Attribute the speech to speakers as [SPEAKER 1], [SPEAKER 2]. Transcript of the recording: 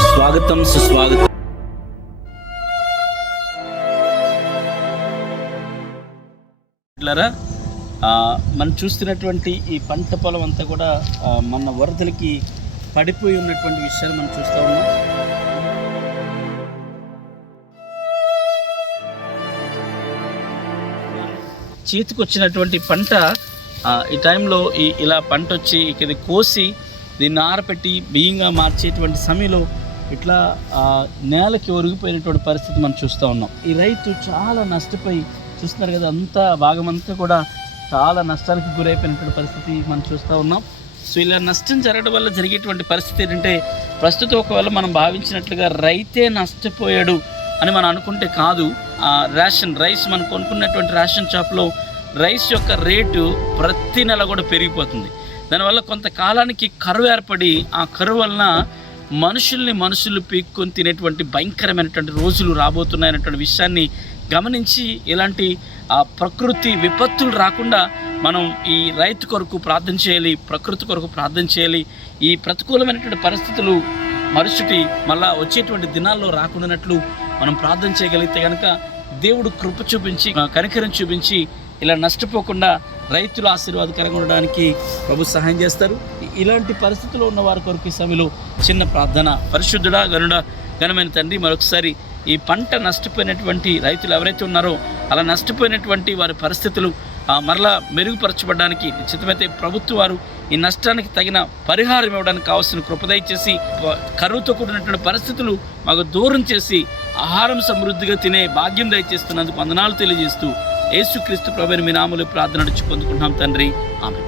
[SPEAKER 1] స్వాగతం సుస్వాగతం. మనం చూస్తున్నటువంటి ఈ పంట పొలం అంతా కూడా మన వరదలకి పడిపోయి ఉన్నటువంటి విషయాలు మనం చూస్తూ ఉన్నాం. చేతికొచ్చినటువంటి పంట ఈ టైంలో ఈ ఇలా పంట వచ్చి ఇక కోసి దీన్ని ఆరపెట్టి బియ్యంగా మార్చేటువంటి సమయంలో ఇట్లా ఆ, నేలకి ఒరిగిపోయినటువంటి పరిస్థితి మనం చూస్తూ ఉన్నాం. ఈ రైతు చాలా నష్టపోయి చూస్తున్నారు కదా అంతా భాగమంతా కూడా చాలా నష్టాలకు గురైపోయినటువంటి పరిస్థితి మనం చూస్తూ ఉన్నాం. సో ఇలా నష్టం జరగడం వల్ల జరిగేటువంటి పరిస్థితి ఏంటంటే ప్రస్తుతం ఒకవేళ మనం భావించినట్లుగా రైతే నష్టపోయాడు అని మనం అనుకుంటే కాదు. ఆ రేషన్ రైస్ మనం కొనుక్కున్నటువంటి రేషన్ షాప్లో రైస్ యొక్క రేటు ప్రతి నెల కూడా పెరిగిపోతుంది. దానివల్ల కొంతకాలానికి కరువు ఏర్పడి ఆ కరువు వలన మనుషుల్ని మనుషులు పీక్కొని తినేటువంటి భయంకరమైనటువంటి రోజులు రాబోతున్నాయనేటువంటి విషయాన్ని గమనించి ఇలాంటి ఆ ప్రకృతి విపత్తులు రాకుండా మనం ఈ రైతు కొరకు ప్రార్థన చేయాలి ప్రకృతి కొరకు ప్రార్థన చేయాలి. ఈ ప్రతికూలమైనటువంటి పరిస్థితులు మరుసటి మళ్ళా వచ్చేటువంటి దినాల్లో రాకుండానట్లు మనం ప్రార్థన చేయగలిగితే కనుక దేవుడు కృప చూపించి కనికరం చూపించి ఇలా నష్టపోకుండా రైతులు ఆశీర్వాదకరంగా ఉండడానికి ప్రభు సహాయం చేస్తారు. ఇలాంటి పరిస్థితుల్లో ఉన్న వారి కొరకు ఈ సమయంలో చిన్న ప్రార్థన. పరిశుద్ధుడా గనుడ ఘనమైన తండ్రి మరొకసారి ఈ పంట నష్టపోయినటువంటి రైతులు ఎవరైతే ఉన్నారో అలా నష్టపోయినటువంటి వారి పరిస్థితులు మరలా మెరుగుపరచబడడానికి నిశ్చితమైతే ప్రభుత్వం వారు ఈ నష్టానికి తగిన పరిహారం ఇవ్వడానికి కావాల్సిన కృపదయ చేసి కరువుతో కూడినటువంటి పరిస్థితులు మాకు దూరం చేసి ఆహారం సమృద్ధిగా తినే భాగ్యం దయచేస్తున్నందుకు వందనాలు తెలియజేస్తూ యేసుక్రీస్తు ప్రభుని మీ నామలు ప్రార్థన నడిచి పొందుకుంటున్నాం తండ్రి. ఆమె